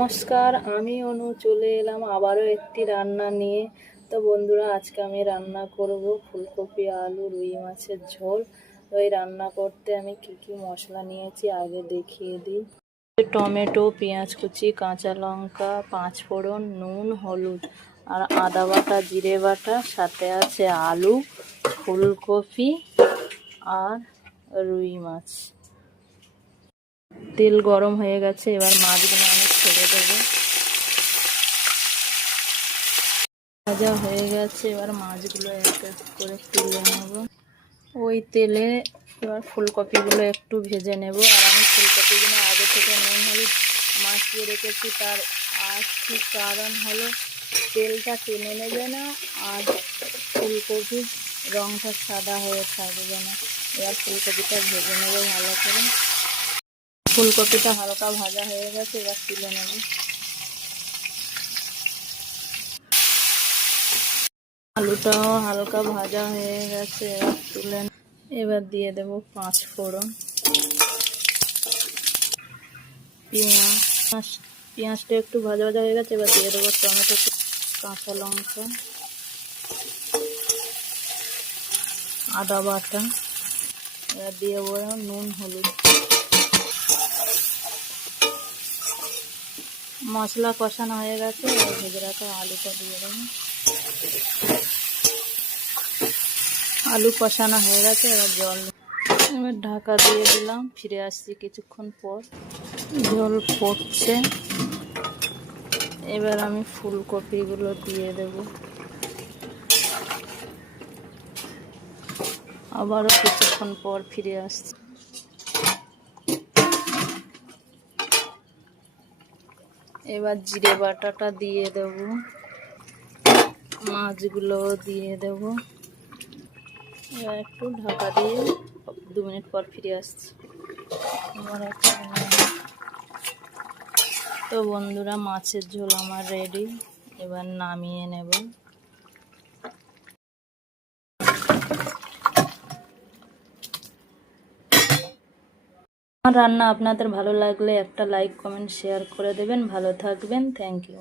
নমস্কার, আমি অনু চলে এলাম আবারও একটি রান্না নিয়ে। তো বন্ধুরা, আজকে আমি রান্না করব ফুলকপি আলু রুই মাছের ঝোল। তো এই রান্না করতে আমি কি মশলা নিয়েছি আগে দেখিয়ে দিই। টমেটো, পেঁয়াজ কুচি, কাঁচা লঙ্কা, পাঁচ ফোড়ন, নুন, হলুদ আর আদা বাটা, জিরে বাটা, সাথে আছে আলু, ফুলকপি আর রুই মাছ। তেল গরম হয়ে গেছে, এবার মাছগুলো আমি ছেড়ে দেবো। ভাজা হয়ে গেছে, এবার মাছগুলো এক এক করে তুলে নেব। ওই তেলে এবার ফুলকপিগুলো একটু ভেজে নেব। আর আমি ফুলকপিগুলো আগে থেকে নুন হলুদ মাখিয়ে রেখেছি, তার আসল কারণ হলো তেলটা টেনে নেবে না আর ফুলকপির রঙটা সাদা হয়ে থাকবে না। এবার ফুলকপিটা ভেজে নেব ভালো করে। ফুলকপিটা হালকা ভাজা হয়ে গেছে, এবার তুলে নেব। আলুটাও হালকা ভাজা হয়ে গেছে, এবার তুলে এবার দিয়ে দেব পাঁচ ফোড়ন, পেঁয়াজটা একটু ভাজা ভাজা হয়ে গেছে, এবার দিয়ে দেবো টমেটো, কাঁচা লঙ্কা, আদা বাটা, এবার দিয়ে দেবো নুন হলুদ। মশলা কষানো হয়ে গেছে, এবার ভেজে রাখা আলুটা দিয়ে দেবো। আলু কষানো হয়ে গেছে, এবার জল, এবার ঢাকা দিয়ে দিলাম। ফিরে আসছি কিছুক্ষণ পর, ঝোল ফুটছে। এবার আমি ফুলকপিগুলো দিয়ে দেব। আবারও কিছুক্ষণ পর ফিরে আসছি। এবার জিরে বাটাটা দিয়ে দেব, মাছগুলো দিয়ে দেব। এবার একটু ঢাকা দিয়ে 2 মিনিট পর ফিরে আসছি। তো বন্ধুরা, মাছের ঝোল আমার রেডি, এবার নামিয়ে নেব। আমার রান্না আপনাদের ভালো লাগলে একটা লাইক কমেন্ট শেয়ার করে দেবেন। ভালো থাকবেন, থ্যাংক ইউ।